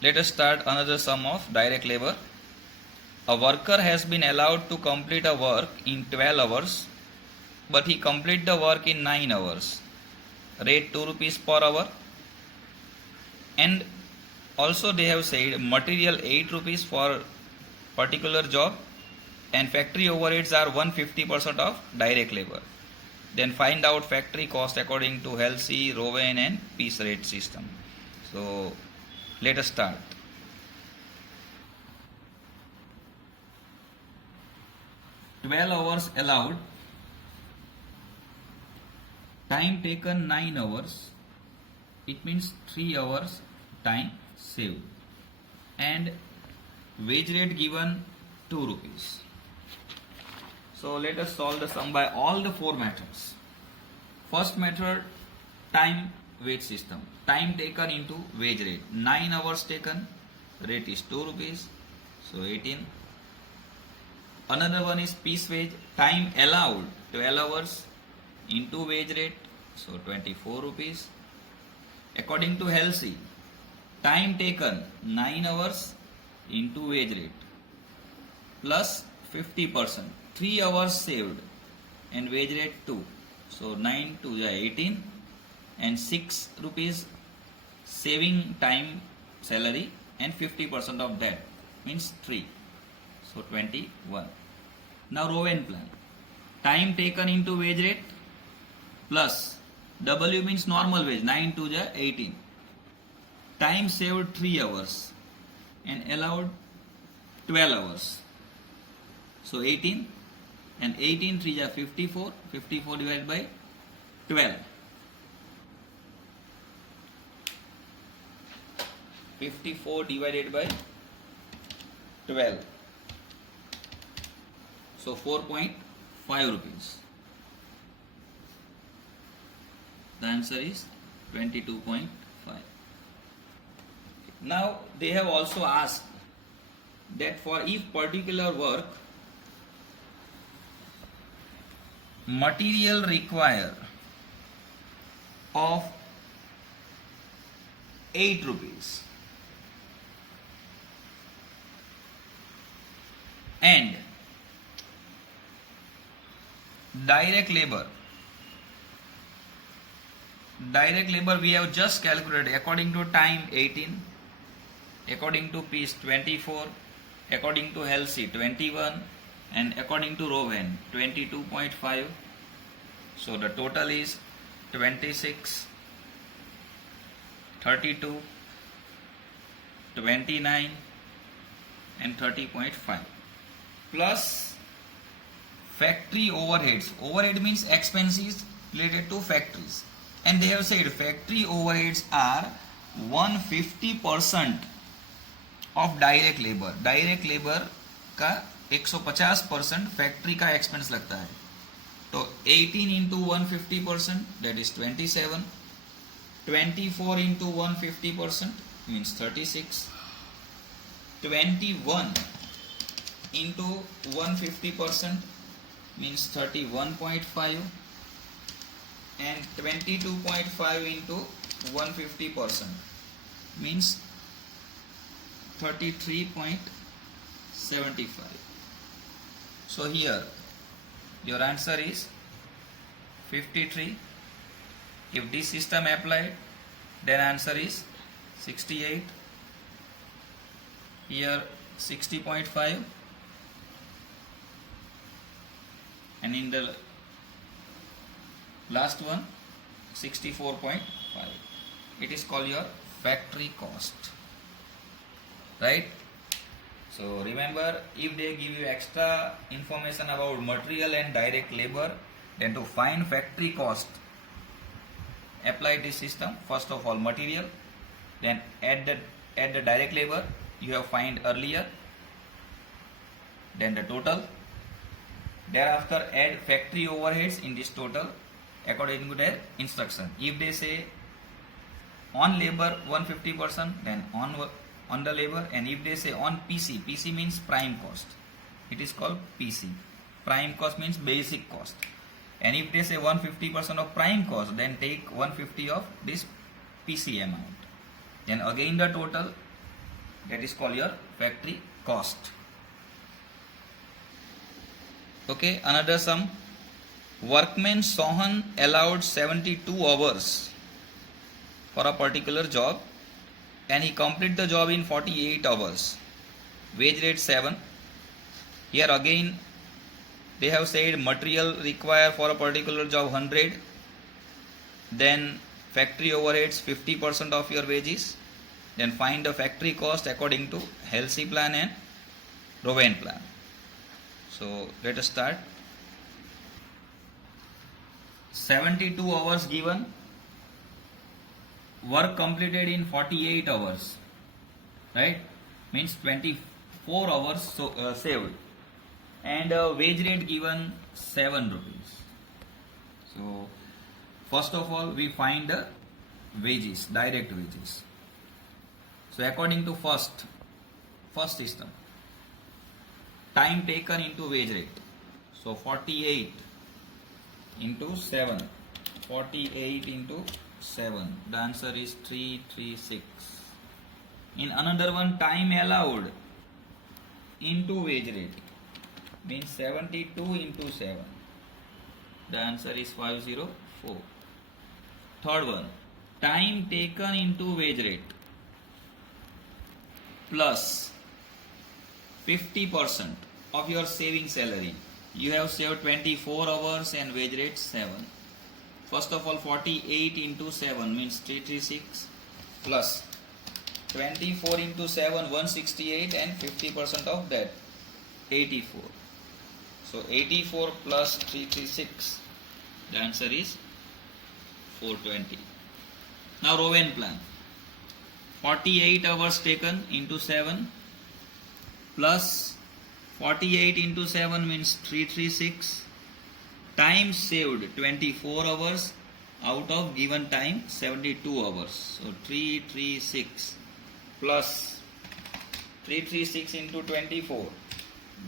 Let us start another sum of direct labor. A worker has been allowed to complete a work in 12 hours, but he completed the work in 9 hours. Rate 2 rupees per hour. And also they have said material 8 rupees for particular job, and factory overheads are 150% of direct labor. Then find out factory cost according to Halsey, Rowan and piece rate system. So let us start. "12 hours allowed, time taken 9 hours, it means 3 hours time saved, and wage rate given 2 rupees. So let us solve the sum by all the 4 methods. First method, time wage system. Time taken into wage rate. 9 hours taken, rate is 2 rupees, so 18. Another one is piece wage. Time allowed 12 hours into wage rate, so 24 rupees. According to Halsey, time taken 9 hours into wage rate plus 50%. 3 hours saved and wage rate 2. So 9 to 18 and 6 rupees saving time salary and 50% of that means 3. So 21. Now Rowan plan. Time taken into wage rate plus W means normal wage, 9 to 18. Time saved 3 hours and allowed 12 hours. So 18 and 18 3 are 54. 54 divided by 12. 54 divided by 12. So 4.5 rupees. The answer is 22.5. Now they have also asked that for each particular work, material require of 8 rupees and direct labor we have just calculated according to time 18, according to piece 24, according to Halsey 21 and according to Rowan 22.5. So the total is 26, 32, 29 and 30.5 plus factory overheads. Overhead means expenses related to factories, and they have said factory overheads are 150% of direct labour का 150% factory का expense लगता है. तो 18 into 150% that is 27. 24 into 150% means 36. 21 into 150% means 31.5 and 22.5 into 150% means 33.75. So here your answer is 53. If this system applied, then answer is 68. Here 60.5 and in the last one 64.5. It is called your factory cost, right? So remember, if they give you extra information about material and direct labor, then to find factory cost, apply this system. First of all material, then add the direct labor you have find earlier, then the total. Thereafter add factory overheads in this total according to their instruction. If they say on labor 150%, then on the labor, and if they say on PC means prime cost, it is called PC. Prime cost means basic cost. And if they say 150% of prime cost, then take 150 of this PC amount. Then again the total That is called your factory cost. Okay, another sum. Workman Sohan allowed 72 hours for a particular job and he completed the job in 48 hours. Wage rate 7. Here again they have said material required for a particular job 100. Then factory overheads 50% of your wages. Then find the factory cost according to Halsey plan and Rowan plan. So let us start. 72 hours given. Work completed in 48 hours. Right? Means 24 hours saved. And wage rate given 7 rupees. So first of all we find the wages, direct wages. So according to first system, time taken into wage rate. So 48 into 7. 48 into 7. The answer is 336. In another one, time allowed into wage rate means 72 into 7. The answer is 504. Third one, time taken into wage rate plus 50% of your saving salary. You have saved 24 hours and wage rate 7. First of all, 48 into 7 means 336 plus 24 into 7, 168 and 50% of that, 84. So 84 plus 336, the answer is 420. Now Rowan plan. 48 hours taken into 7 plus 48 into 7 means 336. Time saved 24 hours out of given time 72 hours. So 336 plus 336 into 24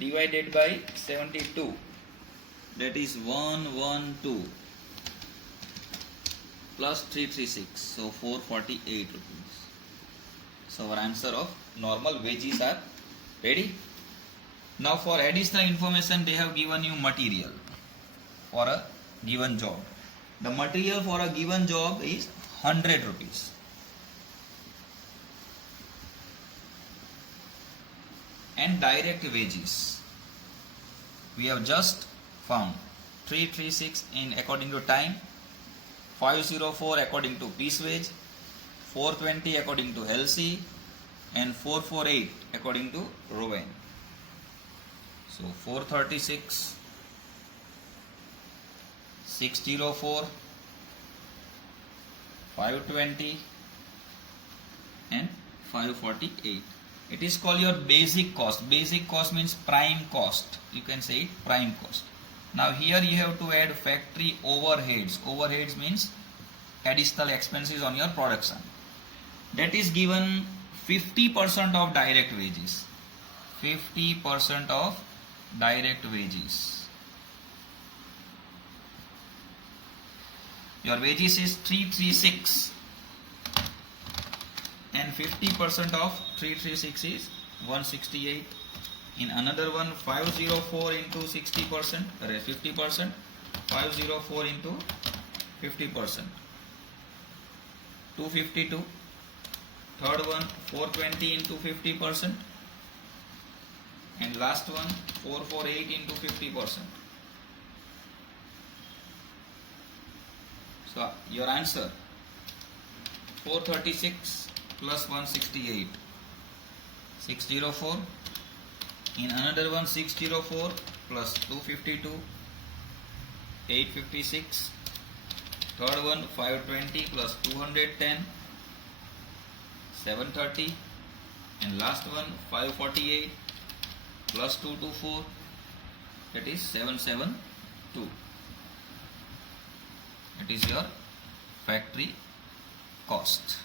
divided by 72. That is 112 plus 336. So 448 rupees. So our answer of normal wages are ready. Now for additional information they have given you material for a given job. The material for a given job is 100 rupees. And direct wages we have just found 336 in according to time, 504 according to piece wage, 420 according to Halsey and 448 according to Rowan. So 436, 604, 520 and 548. It is called your basic cost. Basic cost means prime cost. You can say it prime cost. Now here you have to add factory overheads. Overheads means additional expenses on your production. That is given 50% of direct wages. 50% of direct wages. Your wages is 336 and 50% of 336 is 168. In another one, 504 into 60%, 50%, 504 into 50%, 252. Third one, 420 into 50%. And last one, 448 into 50%. So your answer 436 plus 168, 604. In another one, 604 plus 252, 856. Third one, 520 plus 210, 730. And last one, 548 plus 224, that is 772. It is your factory cost.